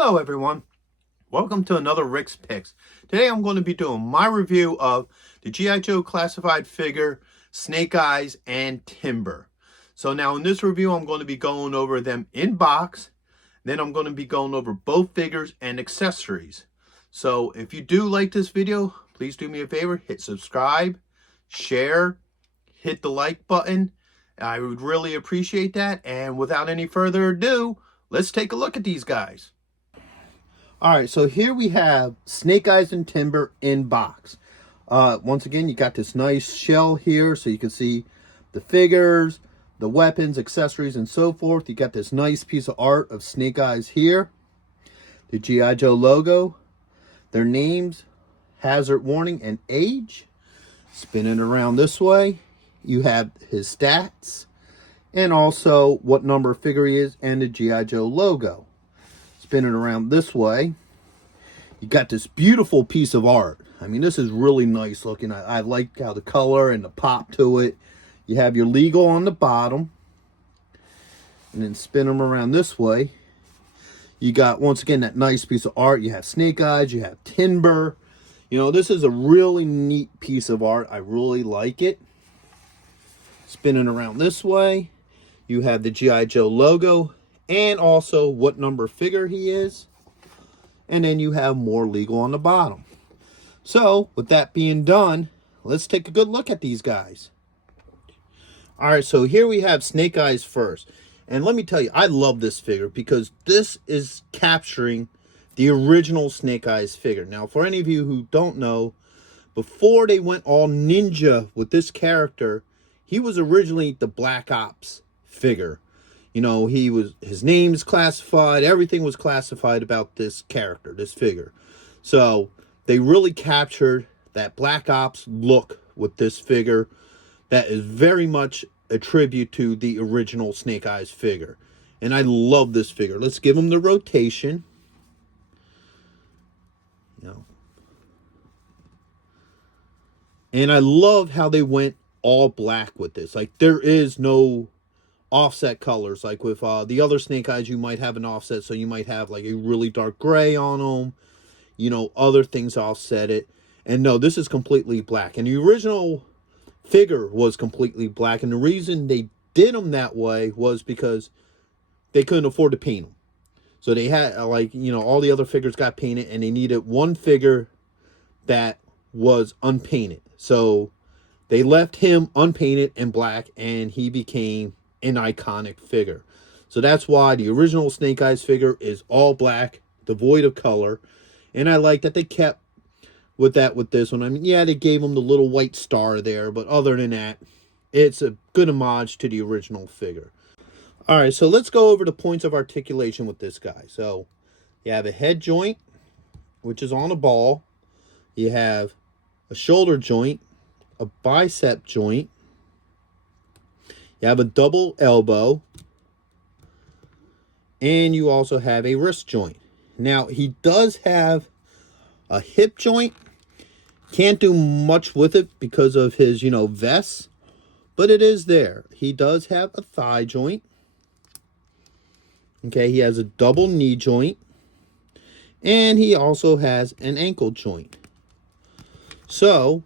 Hello everyone, welcome to another Rick's Picks. Today I'm going to be doing my review of the G.I. Joe classified figure, Snake Eyes and Timber. So now in this review I'm going to be going over them in box, then I'm going to be going over both figures and accessories. So if you do like this video, please do me a favor, hit subscribe, share, hit the like button. I would really appreciate that, and without any further ado, let's take a look at these guys. Alright, so here we have Snake Eyes and Timber in box. Once again, you got this nice shell here so you can see the figures, the weapons, accessories, and so forth. You got this nice piece of art of Snake Eyes here. The G.I. Joe logo, their names, hazard warning, and age. Spinning around this way, you have his stats, and also what number figure he is, and the G.I. Joe logo. Spinning around this way, you got this beautiful piece of art. I mean, this is really nice looking. I like how the color and the pop to it. You have your legal on the bottom, and then spin them around this way. You got, once again, that nice piece of art. You have Snake Eyes, you have Timber. You know, this is a really neat piece of art. I really like it. Spinning around this way, you have the G.I. Joe logo, and also what number figure he is. And then you have more legal on the bottom. So, with that being done, let's take a good look at these guys. Alright, so here we have Snake Eyes first. And let me tell you, I love this figure because this is capturing the original Snake Eyes figure. Now, for any of you who don't know, before they went all ninja with this character, he was originally the Black Ops figure. You know, his name is classified, everything was classified about this character, this figure. So, they really captured that Black Ops look with this figure that is very much a tribute to the original Snake Eyes figure. And I love this figure. Let's give him the rotation. You know. And I love how they went all black with this. Like, there is no offset colors. Like with the other Snake Eyes, you might have an offset, so you might have like a really dark gray on them. You know, other things offset it. And no, this is completely black. And the original figure was completely black. And the reason they did them that way was because they couldn't afford to paint them. So they had, like, you know, all the other figures got painted, and they needed one figure that was unpainted. So they left him unpainted and black, and he became an iconic figure. So that's why the original Snake Eyes figure is all black, devoid of color. And I like that they kept with that with this one. I mean, yeah, they gave him the little white star there, but other than that, it's a good homage to the original figure. Alright, so let's go over the points of articulation with this guy. So, you have a head joint, which is on a ball. You have a shoulder joint, a bicep joint. You have a double elbow. And you also have a wrist joint. Now, he does have a hip joint. Can't do much with it because of his, you know, vest. But it is there. He does have a thigh joint. Okay, he has a double knee joint. And he also has an ankle joint. So,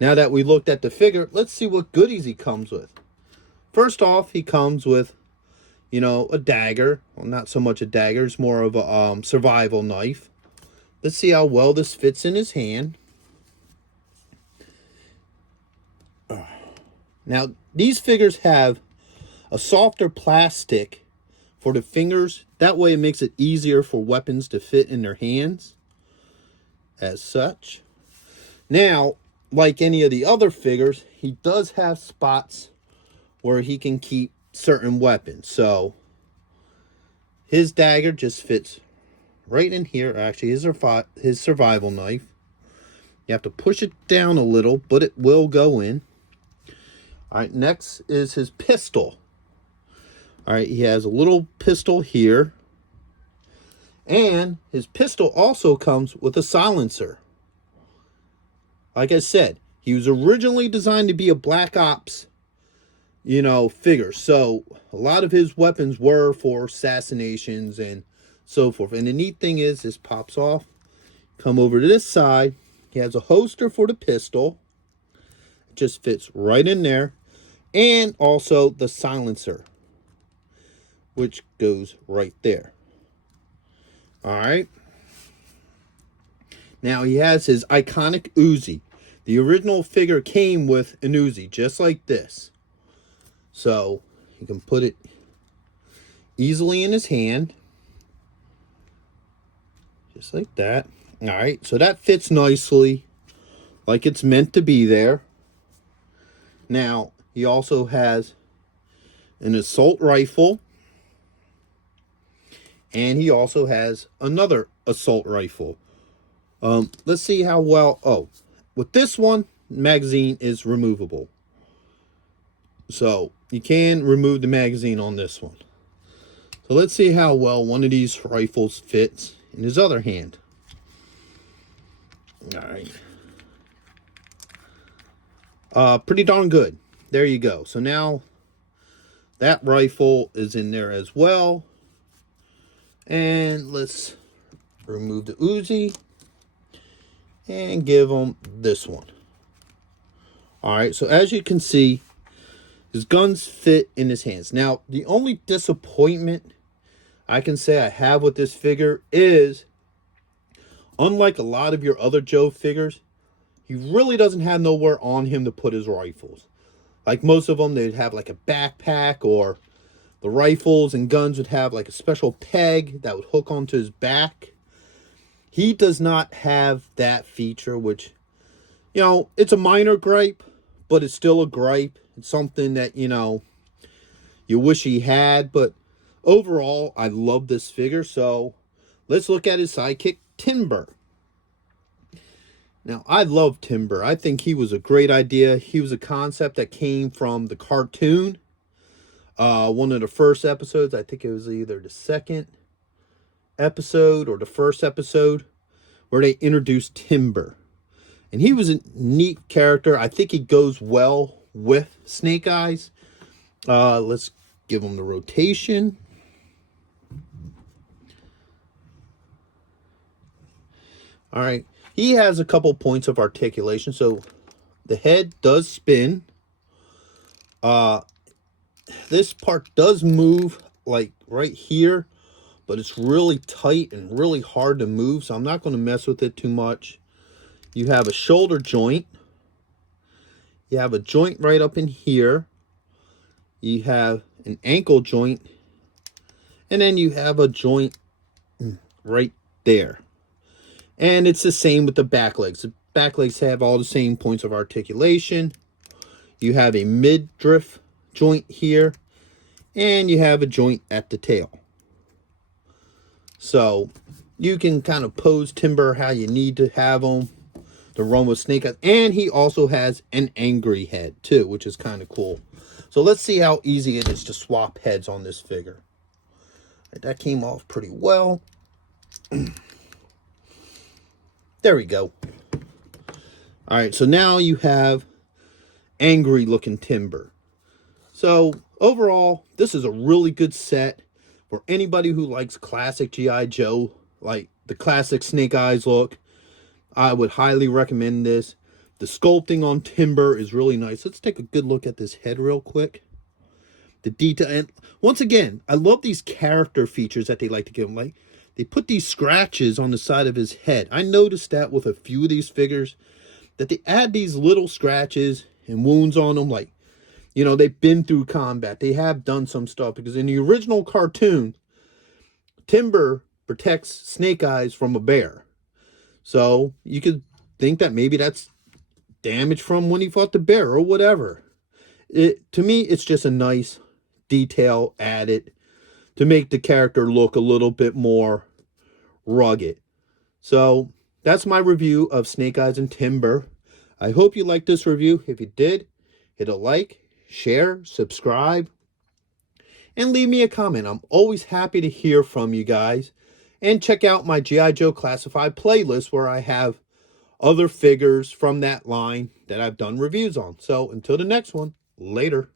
now that we looked at the figure, let's see what goodies he comes with. First off, he comes with, you know, a dagger. Well, not so much a dagger. It's more of a survival knife. Let's see how well this fits in his hand. Now, these figures have a softer plastic for the fingers. That way it makes it easier for weapons to fit in their hands. As such. Now, like any of the other figures, he does have spots where he can keep certain weapons. So, his dagger just fits right in here. Actually, his survival knife. You have to push it down a little, but it will go in. Alright, next is his pistol. Alright, he has a little pistol here. And his pistol also comes with a silencer. Like I said, he was originally designed to be a Black Ops, you know, figure. So, a lot of his weapons were for assassinations and so forth. And the neat thing is this pops off. Come over to this side. He has a holster for the pistol. It just fits right in there. And also the silencer, which goes right there. All right. Now he has his iconic Uzi. The original figure came with an Uzi, just like this. So you can put it easily in his hand. Just like that. All right, so that fits nicely, like it's meant to be there. Now, he also has an assault rifle. And he also has another assault rifle. Let's see how well... Oh, with this one, magazine is removable. So, you can remove the magazine on this one. So, let's see how well one of these rifles fits in his other hand. Alright. Pretty darn good. There you go. So, now that rifle is in there as well. And let's remove the Uzi and give him this one. All right, so as you can see, his guns fit in his hands. Now, the only disappointment I can say I have with this figure is, unlike a lot of your other Joe figures, he really doesn't have nowhere on him to put his rifles. Like most of them, they'd have like a backpack, or the rifles and guns would have like a special peg that would hook onto his back. He does not have that feature, which, you know, it's a minor gripe, but it's still a gripe. It's something that, you know, you wish he had. But overall, I love this figure. So let's look at his sidekick, Timber. Now, I love Timber. I think he was a great idea. He was a concept that came from the cartoon. One of the first episodes, I think it was either the second episode or the first episode, where they introduced Timber. And he was a neat character. I think he goes well with Snake Eyes. Let's give him the rotation. All right. He has a couple points of articulation. So the head does spin. This part does move like right here, but it's really tight and really hard to move, so I'm not going to mess with it too much. You have a shoulder joint. You have a joint right up in here. You have an ankle joint. And then you have a joint right there. And it's the same with the back legs. The back legs have all the same points of articulation. You have a midriff joint here. And you have a joint at the tail. So you can kind of pose Timber how you need to have him to run with Snake Eyes. And he also has an angry head too, which is kind of cool. So let's see how easy it is to swap heads on this figure. Right, that came off pretty well. There we go. All right, so now you have angry looking Timber. So overall, this is a really good set for anybody who likes classic G.I. Joe, like the classic Snake Eyes look. I would highly recommend this. The sculpting on Timber is really nice. Let's take a good look at this head real quick. The detail, and once again, I love these character features that they like to give him. Like, they put these scratches on the side of his head. I noticed that with a few of these figures, that they add these little scratches and wounds on them. Like, you know, they've been through combat. They have done some stuff. Because in the original cartoon, Timber protects Snake Eyes from a bear. So you could think that maybe that's damage from when he fought the bear or whatever. To me, it's just a nice detail added to make the character look a little bit more rugged. So that's my review of Snake Eyes and Timber. I hope you liked this review. If you did, hit a like, share, subscribe, and leave me a comment. I'm always happy to hear from you guys. And check out my G.I. Joe Classified playlist, where I have other figures from that line that I've done reviews on. So until the next one, later.